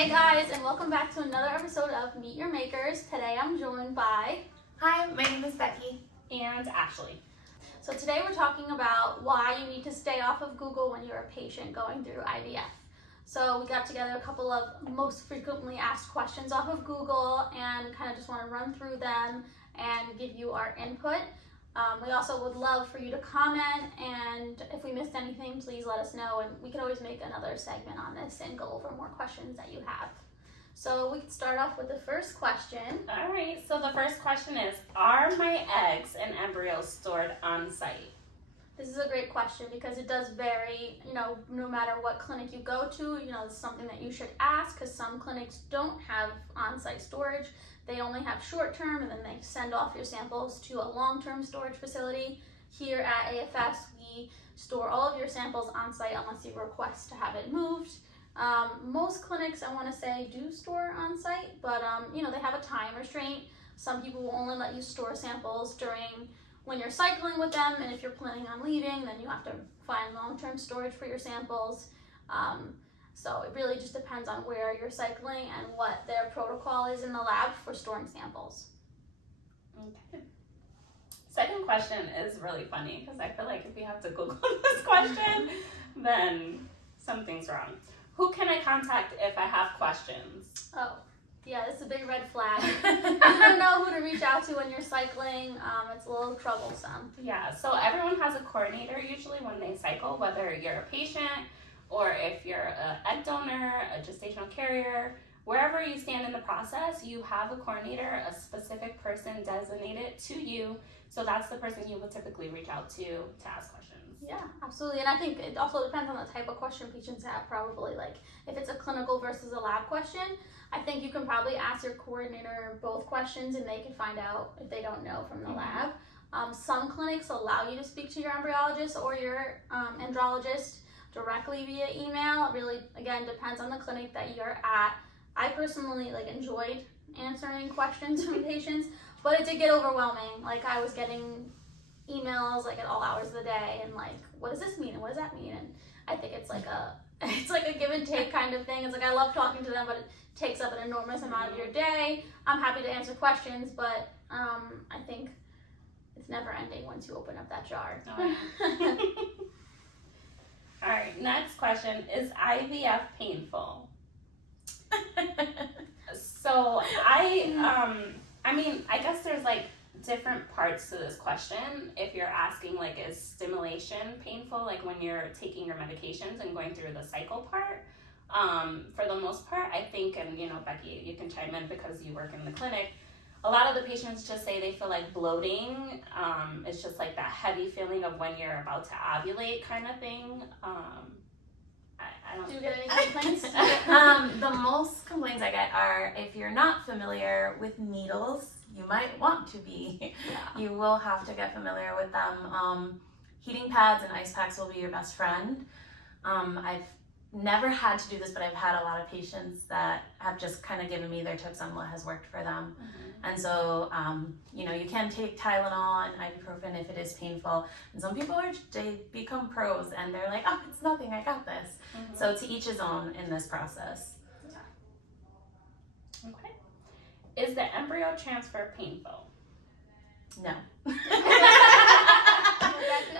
Hey guys, and welcome back to another episode of Meet Your Makers. Today I'm joined by... Hi, my name is Becky. And Ashley. So today we're talking about why you need to stay off of Google when you're a patient going through IVF. So we got together a couple of most frequently asked questions off of Google and kind of just want to run through them and give you our input. We also would love for you to comment, and if we missed anything, please let us know, and we can always make another segment on this and go over more questions that you have. So we can start off with the first question. All right, so the first question is, are my eggs and embryos stored on site? This is a great question because it does vary, no matter what clinic you go to, it's something that you should ask because some clinics don't have on-site storage. They only have short-term and then they send off your samples to a long-term storage facility. Here at AFS, we store all of your samples on-site unless you request to have it moved. Most clinics, I want to say, do store on-site, but they have a time restraint. Some people will only let you store samples when you're cycling with them, and if you're planning on leaving, then you have to find long-term storage for your samples. So it really just depends on where you're cycling and what their protocol is in the lab for storing samples. Okay. Second question is really funny because I feel like if you have to Google this question, then something's wrong. Who can I contact if I have questions? Oh, yeah, this is a big red flag. You don't know who to reach out to when you're cycling. It's a little troublesome. Yeah, so everyone has a coordinator usually when they cycle, whether you're a patient or if you're an egg donor, a gestational carrier, wherever you stand in the process, you have a coordinator, a specific person designated to you. So that's the person you would typically reach out to ask questions. Yeah, absolutely. And I think it also depends on the type of question patients have, probably. Like if it's a clinical versus a lab question, I think you can probably ask your coordinator both questions and they can find out if they don't know from the lab. Some clinics allow you to speak to your embryologist or your andrologist directly via email. It really, again, depends on the clinic that you're at. I personally enjoyed answering questions from patients, but it did get overwhelming. I was getting emails at all hours of the day and what does this mean and what does that mean? And I think it's like a give and take kind of thing. It's I love talking to them, but it takes up an enormous amount of your day. I'm happy to answer questions, but I think it's never ending once you open up that jar. Oh, yeah. All right, next question. Is IVF painful? So I guess there's different parts to this question. If you're asking is stimulation painful, when you're taking your medications and going through the cycle part, for the most part, I think, and Becky, you can chime in because you work in the clinic, a lot of the patients just say they feel bloating. It's just that heavy feeling of when you're about to ovulate kind of thing. I don't. Do you get any complaints? The most complaints I get are if you're not familiar with needles, you might want to be. Yeah. You will have to get familiar with them. Heating pads and ice packs will be your best friend. I've never had to do this, but I've had a lot of patients that have just kind of given me their tips on what has worked for them. And so, you can take Tylenol and ibuprofen if it is painful. And some people they become pros and they're like, oh, it's nothing, I got this. So to each his own in this process. Okay. Is the embryo transfer painful? No.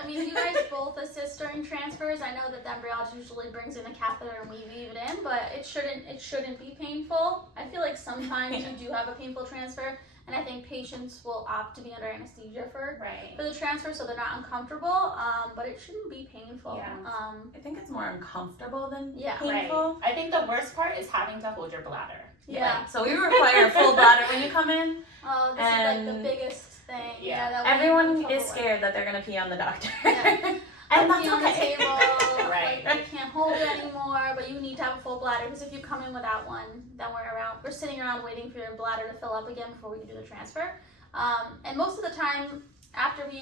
You guys both assist during transfers. I know that the embryologist usually brings in a catheter and we weave it in, but it shouldn't be painful. I feel like sometimes you do have a painful transfer, and I think patients will opt to be under anesthesia for the transfer, so they're not uncomfortable. But it shouldn't be painful. Yeah. I think it's more uncomfortable than painful. Right. I think the worst part is having to hold your bladder. Yeah. So we require a full bladder when you come in. Oh, this is the biggest thing. Yeah. Everyone is scared that they're gonna pee on the doctor. Yeah. And that's on the okay. table, Right. You can't hold it anymore, but you need to have a full bladder because if you come in without one, then we're sitting around waiting for your bladder to fill up again before we can do the transfer. And most of the time, after we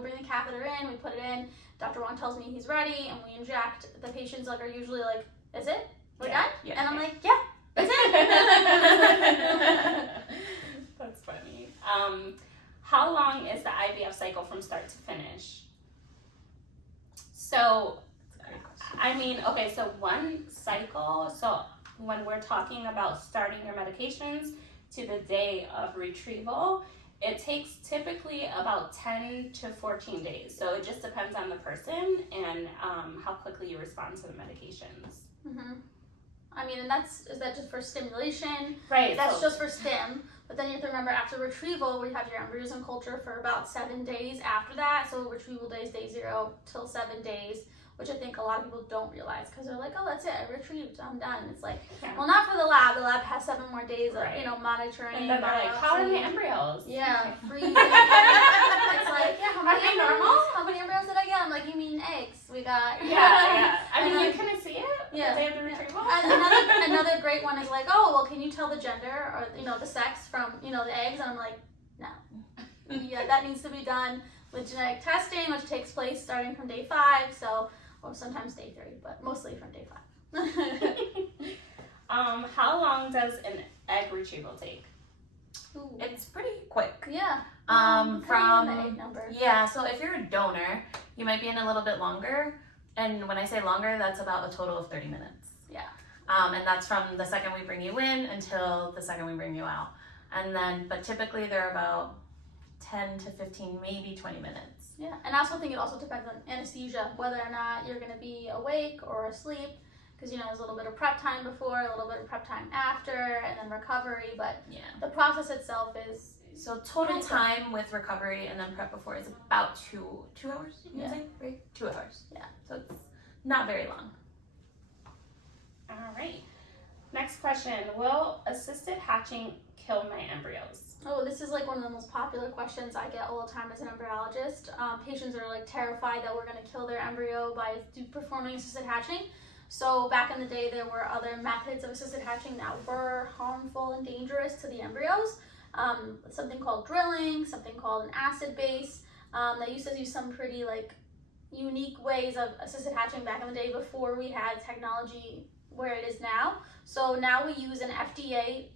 bring the catheter in, we put it in. Dr. Wong tells me he's ready, and we inject. The patients are usually like, "Is it? We're done?" Yeah. And I'm like, "Yeah, that's it." That's funny. How long is the IVF cycle from start to finish? So, I mean, okay, so one cycle, so when we're talking about starting your medications to the day of retrieval, it takes typically about 10 to 14 days. So it just depends on the person and how quickly you respond to the medications. Mm-hmm. I mean, and is that just for stimulation? Right. That's just for stim. But then you have to remember, after retrieval, we have your embryos in culture for about 7 days after that. So retrieval day is day 0 till 7 days, which I think a lot of people don't realize because they're like, oh, that's it, I retrieved, I'm done. It's like, well, not for the lab. The lab has 7 more days of, monitoring. And then they're like, how are the embryos? Yeah, freezing. It's like, yeah, Are they normal? How many embryos did I get? I'm like, you mean eggs? We got. Yeah. I mean, then, you can see it. Yeah. The day of the retrieval. And another great one is like, oh, well, can you tell the gender or the sex from the eggs? And I'm like, no. Yeah, that needs to be done with genetic testing, which takes place starting from day 5. So, or sometimes day 3, but mostly from day 5. How long does an egg retrieval take? Ooh. It's pretty quick. Yeah. From the egg number. Yeah, so if you're a donor, you might be in a little bit longer. And when I say longer, that's about a total of 30 minutes. Yeah. And that's from the second we bring you in until the second we bring you out. And then, but typically they're about 10 to 15, maybe 20 minutes. Yeah, and I also think it also depends on anesthesia, whether or not you're going to be awake or asleep, because there's a little bit of prep time before, a little bit of prep time after, and then recovery. But yeah, the process itself is so total time with recovery and then prep before is about 2 hours. You can say, right? 2 hours. Yeah, so it's not very long. All right. Next question: will assisted hatching kill my embryos? Oh, this is like one of the most popular questions I get all the time as an embryologist. Patients are like terrified that we're going to kill their embryo by performing assisted hatching. So back in the day, there were other methods of assisted hatching that were harmful and dangerous to the embryos. Something called drilling, something called an acid base. They used to use some pretty unique ways of assisted hatching back in the day before we had technology where it is now. So now we use an FDA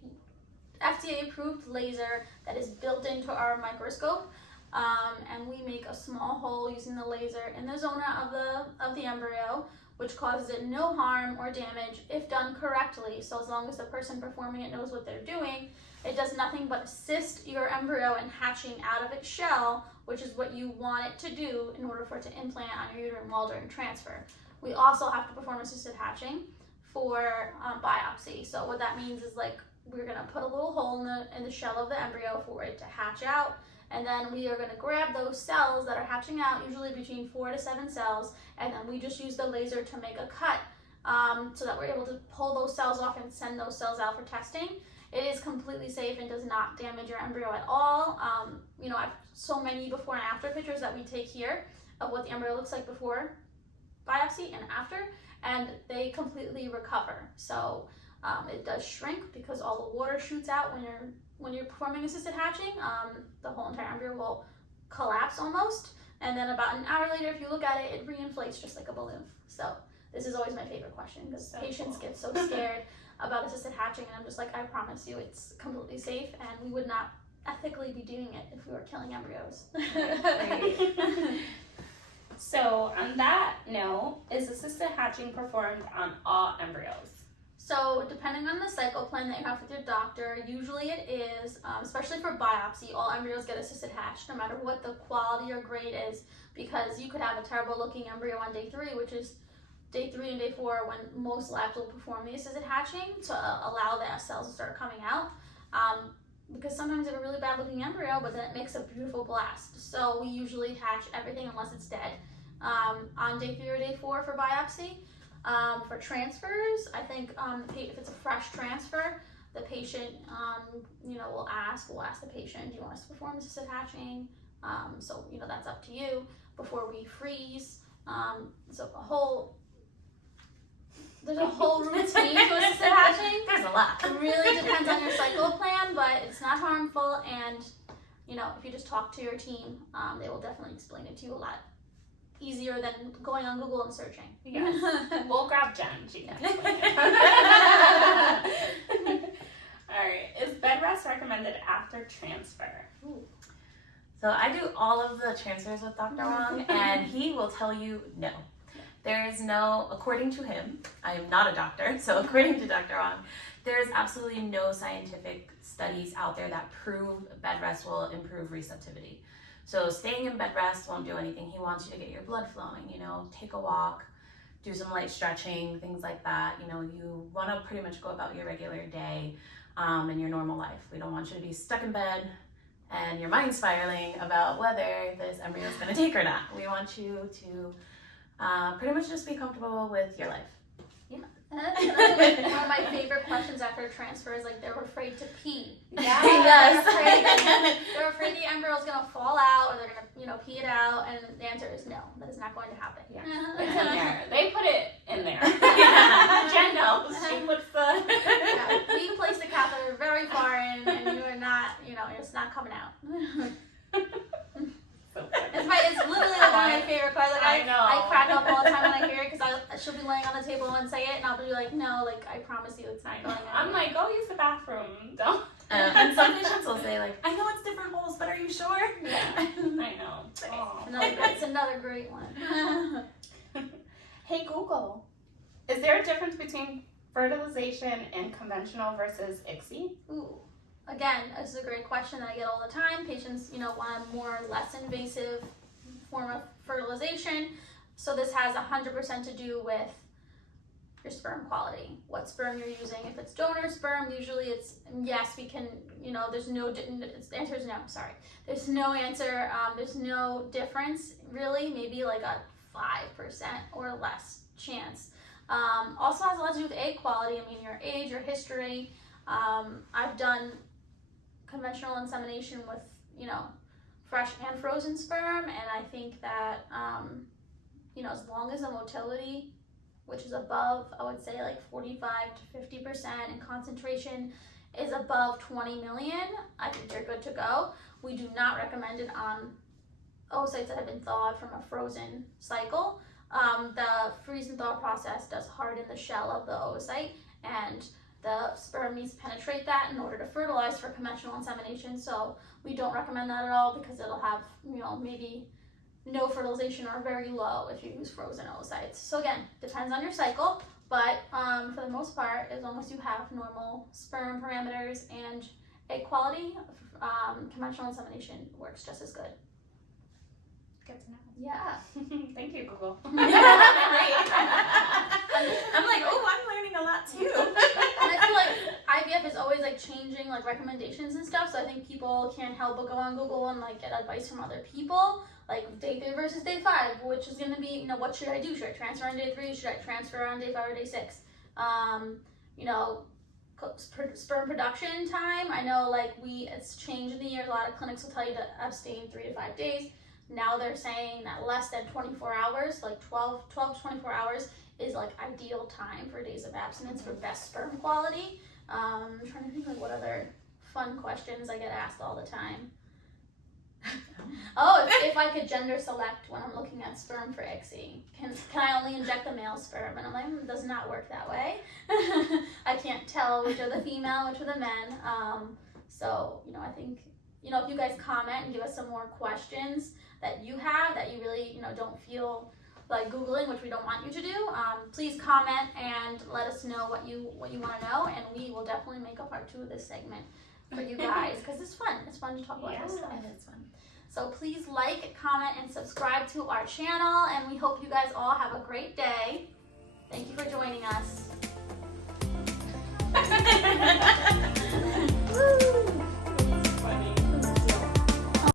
approved laser that is built into our microscope, and we make a small hole using the laser in the zona of the embryo, which causes it no harm or damage if done correctly. So as long as the person performing it knows what they're doing, it does nothing but assist your embryo in hatching out of its shell, which is what you want it to do in order for it to implant on your uterine wall during transfer. We also have to perform assisted hatching for biopsy. So what that means is we're going to put a little hole in the shell of the embryo for it to hatch out, and then we are going to grab those cells that are hatching out, usually between 4 to 7 cells, and then we just use the laser to make a cut so that we're able to pull those cells off and send those cells out for testing. It is completely safe and does not damage your embryo at all. I've so many before and after pictures that we take here of what the embryo looks like before biopsy and after, and they completely recover. So it does shrink because all the water shoots out when you're performing assisted hatching. The whole entire embryo will collapse almost, and then about an hour later, if you look at it, it reinflates just like a balloon. So this is always my favorite question because patients get so scared about assisted hatching, and I'm just like, I promise you, it's completely safe, and we would not ethically be doing it if we were killing embryos. So on that note, is assisted hatching performed on all embryos? So depending on the cycle plan that you have with your doctor, usually it is, especially for biopsy, all embryos get assisted hatch, no matter what the quality or grade is, because you could have a terrible looking embryo on day 3, which is day 3 and day 4 when most labs will perform the assisted hatching to allow the cells to start coming out. Because sometimes you have a really bad looking embryo, but then it makes a beautiful blast. So we usually hatch everything unless it's dead on day 3 or day 4 for biopsy. For transfers, I think if it's a fresh transfer, the patient, we'll ask the patient, do you want us to perform assisted hatching? So that's up to you before we freeze. There's a whole routine to assisted hatching. There's a lot. It really depends on your cycle plan, but it's not harmful, and if you just talk to your team, they will definitely explain it to you a lot easier than going on Google and searching. Yes. We'll grab Jen. She can explain it. All right. Is bed rest recommended after transfer? Ooh. So I do all of the transfers with Dr. Wong, and he will tell you no. There is no, according to him, I am not a doctor, so according to Dr. Wong, there is absolutely no scientific studies out there that prove bed rest will improve receptivity. So staying in bed rest won't do anything. He wants you to get your blood flowing, you know, take a walk, do some light stretching, things like that. You know, you want to pretty much go about your regular day and your normal life. We don't want you to be stuck in bed and your mind spiraling about whether this embryo is going to take or not. We want you to pretty much just be comfortable with your life. And that's another, one of my favorite questions after transfer is like they're afraid to pee. Yeah. They're afraid the embryo is gonna fall out or they're gonna, you know, pee it out, and the answer is no, that is not going to happen. Yeah. It's in there. They put it in there. Jen knows. She puts the. Yeah, we place the catheter very far in, and you are not, you know, it's not coming out. It's literally like one of my favorite questions. Like, I know. I crack up all the time when I hear it because she'll be laying on the table and say it, and I'll be like, no, like I promise you, it's not going out. I'm like, go use the bathroom. Don't. And some patients will say like, I know it's different holes, but are you sure? Yeah, I know. It's another great one. Hey Google, is there a difference between fertilization and conventional versus ICSI? Ooh. Again, this is a great question that I get all the time. Patients, you know, want a more less invasive form of fertilization. So this has 100% to do with your sperm quality, what sperm you're using. If it's donor sperm, usually it's yes, we can, you know, the answer is no, sorry. There's no answer, there's no difference really, maybe like a 5% or less chance. Also has a lot to do with egg quality, I mean your age, your history. I've done conventional insemination with, you know, fresh and frozen sperm, and I think that, you know, as long as the motility, which is above, I would say like 45 to 50%, and concentration is above 20 million, I think you're good to go. We do not recommend it on oocytes that have been thawed from a frozen cycle. The freeze and thaw process does harden the shell of the oocyte, and the sperm needs to penetrate that in order to fertilize for conventional insemination. So we don't recommend that at all because it'll have, you know, maybe no fertilization or very low if you use frozen oocytes. So again, depends on your cycle, but for the most part, as long as you have normal sperm parameters and egg quality, conventional insemination works just as good. Good to know. Yeah. Thank you, Google. I'm like, oh, I'm learning a lot too. And I feel like IVF is always like changing like recommendations and stuff, so I think people can't help but go on Google and like get advice from other people, like day 3 versus day 5, which is going to be, you know, what should I do? Should I transfer on day 3? Should I transfer on day 5 or day 6? You know, sperm production time, I know like it's changed in the years. A lot of clinics will tell you to abstain 3 to 5 days. Now they're saying that less than 24 hours, like 12 to 24 hours is like ideal time for days of abstinence for best sperm quality. I'm trying to think like what other fun questions I get asked all the time. Oh, if I could gender select when I'm looking at sperm for ICSI, can I only inject the male sperm? And I'm like, it does not work that way. I can't tell which are the female, which are the men. So, you know, I think, you know, if you guys comment and give us some more questions that you have that you really, you know, don't feel like Googling, which we don't want you to do, please comment and let us know what you want to know, and we will definitely make a part 2 of this segment for you guys because it's fun. It's fun to talk about this stuff. It is fun. So please like, comment, and subscribe to our channel, and we hope you guys all have a great day. Thank you for joining us.